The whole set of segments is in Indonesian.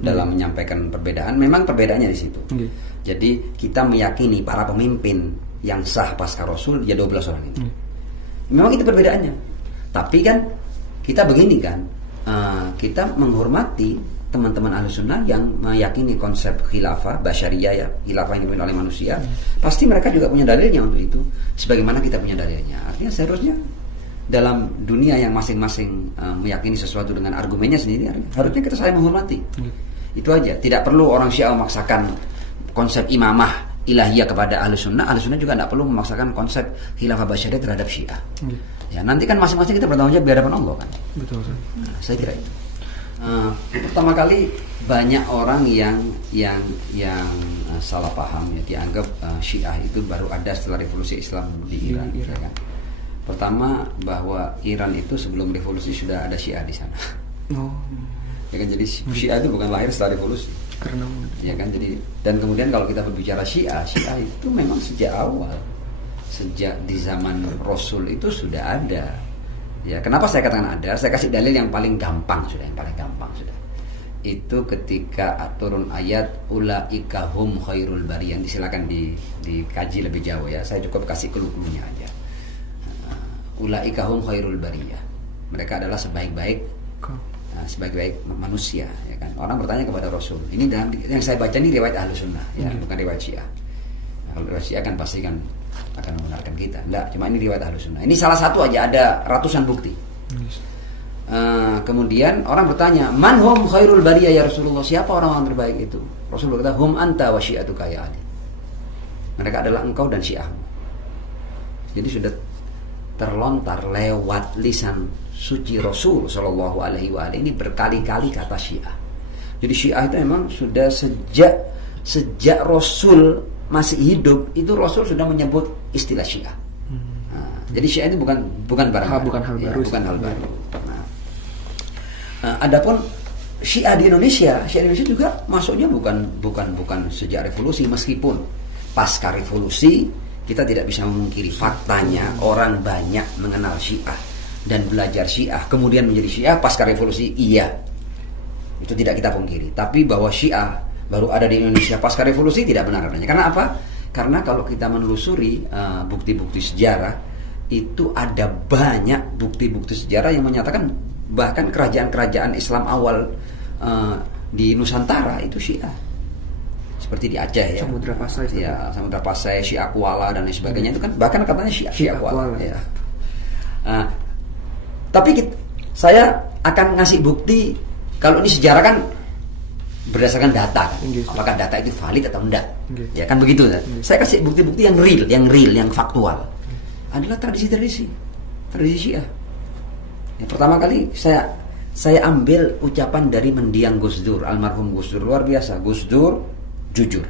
dalam menyampaikan perbedaan. Memang perbedaannya di situ. Jadi kita meyakini para pemimpin yang sah pasca Rasul ya 12 orang itu. Memang itu perbedaannya. Tapi kan kita begini kan, kita menghormati teman-teman Ahlussunnah yang meyakini konsep khilafah basyariyah, ya, khilafah yang dipimpin oleh manusia. Pasti mereka juga punya dalilnya untuk itu, sebagaimana kita punya dalilnya. Artinya seharusnya dalam dunia yang masing-masing meyakini sesuatu dengan argumennya sendiri, harusnya kita saling menghormati. Itu aja. Tidak perlu orang Syiah memaksakan konsep imamah ilahiyah kepada Ahlussunnah. Ahlussunnah juga tidak perlu memaksakan konsep khilafah basyariyah terhadap Syiah. Ya, nanti kan masing-masing kita bertanggung jawab di hadapan Allah kan. Betul. Nah, saya kira itu. Pertama kali banyak orang yang salah paham, ya, dianggap Syiah itu baru ada setelah revolusi Islam di Iran. Ya kan? Pertama, bahwa Iran itu sebelum revolusi sudah ada Syiah di sana. Ya kan, jadi Syiah itu bukan lahir setelah revolusi. Ya kan, jadi, dan kemudian kalau kita berbicara Syiah itu memang sejak awal, sejak di zaman Rasul itu sudah ada. Ya, kenapa saya katakan ada? Saya kasih dalil yang paling gampang sudah, Itu ketika turun ayat ulaika hum khairul bariyah, silakan dikaji lebih jauh ya. Saya cukup kasih clue-cluenya aja. Ulaika hum khairul bariyah. Mereka adalah sebaik-baik manusia, ya kan. Orang bertanya kepada Rasul. Ini dalam yang saya baca ini riwayat Ahlussunnah, ya, bukan riwayat Syiah. Kalau riwayat Syiah kan pasti kan akan membenarkan kita. Enggak, cuma ini riwayat Ahlussunnah. Ini salah satu aja, ada ratusan bukti. Kemudian orang bertanya, man hum khairul bariyah ya Rasulullah? Siapa orang-orang terbaik itu? Rasul berkata, hum anta wa syi'atuka ya Ali. Mereka adalah engkau dan Syiahmu. Jadi sudah terlontar lewat lisan suci Rasul Shallallahu Alaihi Wasallam ini berkali-kali kata Syiah. Jadi Syiah itu memang sudah sejak Rasul masih hidup itu Rasul sudah menyebut istilah Syiah. Jadi Syiah itu bukan barang baru, bukan hal baru. Adapun Syiah di Indonesia juga masuknya bukan sejak revolusi, meskipun pasca revolusi kita tidak bisa memungkiri faktanya orang banyak mengenal Syiah dan belajar Syiah kemudian menjadi Syiah pasca revolusi, iya, itu tidak kita pungkiri. Tapi bahwa Syiah baru ada di Indonesia pasca revolusi tidak benar adanya. Karena apa? Karena kalau kita menelusuri bukti-bukti sejarah itu ada banyak bukti-bukti sejarah yang menyatakan bahkan kerajaan-kerajaan Islam awal di Nusantara itu Syiah. Seperti di Aceh ya, Samudra Pasai, Syiah Kuala dan lain sebagainya itu kan bahkan katanya Syiah Kuala. Ya. Tapi saya akan ngasih bukti kalau ini sejarah kan berdasarkan data kan. Apakah data itu valid atau enggak? Ya kan begitu kan. Saya kasih bukti-bukti yang real, yang faktual. Adalah tradisi Syiah. Ya, pertama kali saya ambil ucapan dari mendiang Gus Dur, almarhum Gus Dur, luar biasa. Gus Dur jujur.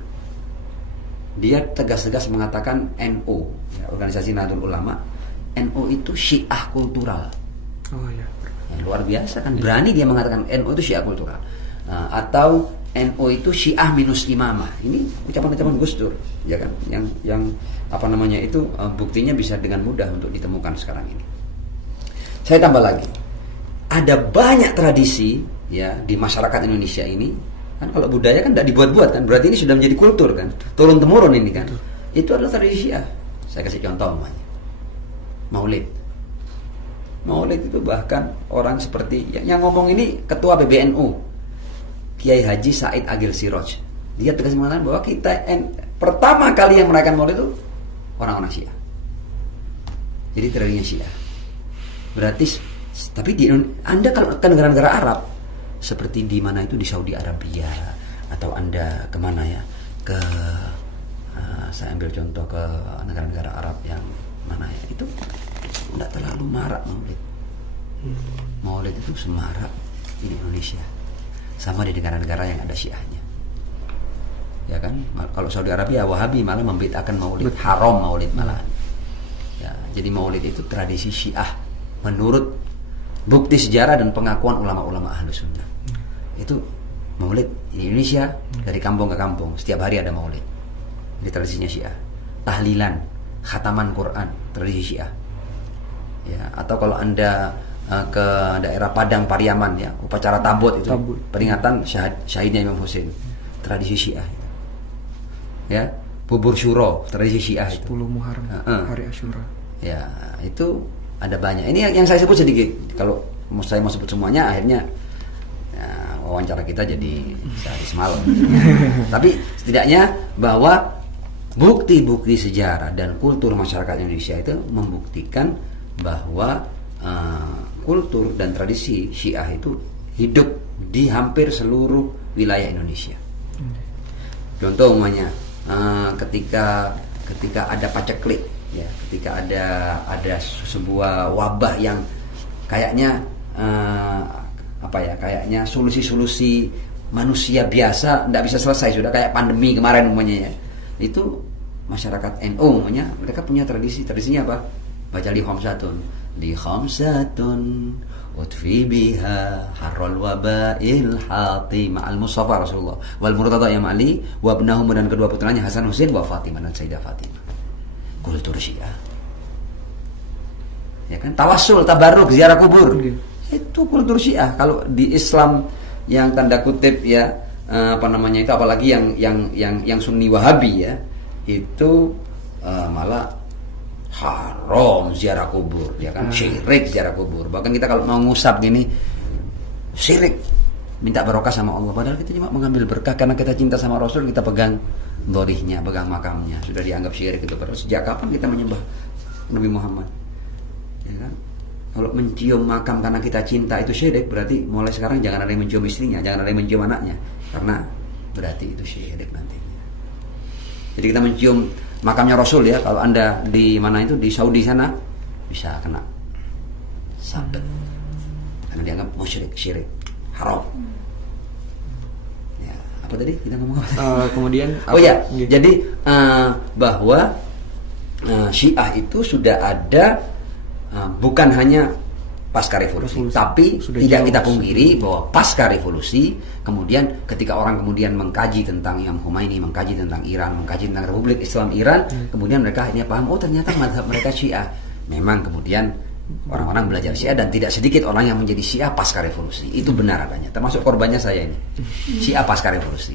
Dia tegas-tegas mengatakan NU, ya, organisasi Nahdlatul Ulama, NU itu Syiah kultural. Ya, luar biasa kan, berani dia mengatakan NU itu Syiah kultural. Atau NU itu Syiah minus imamah. Ini ucapan-ucapan Gus Dur, ya kan? Yang apa namanya itu buktinya bisa dengan mudah untuk ditemukan sekarang ini. Saya tambah lagi. Ada banyak tradisi ya di masyarakat Indonesia ini. Kan kalau budaya kan tidak dibuat-buat kan, berarti ini sudah menjadi kultur kan, turun temurun ini kan. Itu adalah tradisi Syiah. Saya kasih contoh namanya Maulid itu bahkan orang seperti yang ngomong ini ketua PBNU Kiai Haji Said Agil Siroj, dia tegas mengatakan bahwa kita pertama kali yang merayakan Maulid itu orang-orang Syiah. Jadi tradisinya Syiah. Berarti tapi Anda kalau ke negara-negara Arab seperti di mana itu di Saudi Arabia atau Anda kemana ya saya ambil contoh ke negara-negara Arab yang mana ya, itu tidak terlalu marak Maulid itu semarak di Indonesia sama di negara-negara yang ada Syiahnya, ya kan. Kalau Saudi Arabia Wahabi malah membid'ahkan Maulid, haram Maulid malahan ya. Jadi Maulid itu tradisi Syiah menurut bukti sejarah dan pengakuan ulama-ulama Ahlussunnah. Itu Maulid di Indonesia dari kampung ke kampung setiap hari ada Maulid. Ini tradisinya Syiah. Tahlilan, khataman Quran, tradisi Syiah. Ya, atau kalau Anda ke daerah Padang Pariaman ya, upacara tabut itu, peringatan syahidnya Imam Husain, tradisi Syiah. Ya, bubur syuro, tradisi Syiah 10 Muharram, hari Asyura. Ya, itu ada banyak. Ini yang saya sebut sedikit. Kalau saya mau sebut semuanya, akhirnya ya, wawancara kita jadi sehari semalam. Tapi setidaknya bahwa bukti-bukti sejarah dan kultur masyarakat Indonesia itu membuktikan bahwa kultur dan tradisi Syiah itu hidup di hampir seluruh wilayah Indonesia. Contoh umumnya ketika ada paceklik, ya, ketika ada sebuah wabah yang kayaknya kayaknya solusi-solusi manusia biasa tidak bisa selesai, sudah kayak pandemi kemarin umumnya ya. Itu masyarakat NU umumnya mereka punya tradisinya apa? Baca li khamsatun utfi biha harral wabail hati ma'al Mustafa Rasulullah wal murtada ya Ali wa ibnahum, dan kedua putranya Hasan Husain wa Fatimah dan Sayyidah Fatimah. Kultur Syiah. Ya kan? Tawassul, tabarruk, ziarah kubur. Itu kultur Syiah. Kalau di Islam yang tanda kutip ya itu apalagi yang Sunni Wahabi ya, itu malah haram ziarah kubur, ya kan, syirik ziarah kubur. Bahkan kita kalau mau ngusap gini syirik, minta barokah sama Allah, padahal kita cuma mengambil berkah karena kita cinta sama Rasul, kita pegang dorihnya, pegang makamnya, sudah dianggap syirik itu. Padahal sejak kapan kita menyembah Nabi Muhammad, ya kan? Kalau mencium makam karena kita cinta itu syirik, berarti mulai sekarang jangan ada yang mencium istrinya, jangan ada yang mencium anaknya, karena berarti itu syirik nantinya. Jadi kita mencium makamnya Rasul ya, kalau Anda di mana itu, di Saudi sana, bisa kena sabet karena dianggap musyrik, syirik, haram. Ya, apa tadi kita ngomong? Kemudian jadi bahwa Syiah itu sudah ada bukan hanya pasca revolusi, tapi tidak kita pungkiri bahwa pasca revolusi kemudian ketika orang kemudian mengkaji tentang Imam Khomeini, mengkaji tentang Iran, mengkaji tentang Republik Islam Iran, kemudian mereka akhirnya paham, oh ternyata mazhab mereka Syiah. Memang kemudian orang-orang belajar Syiah dan tidak sedikit orang yang menjadi Syiah pasca revolusi. Itu benar adanya, termasuk korbannya saya ini, Syiah pasca revolusi.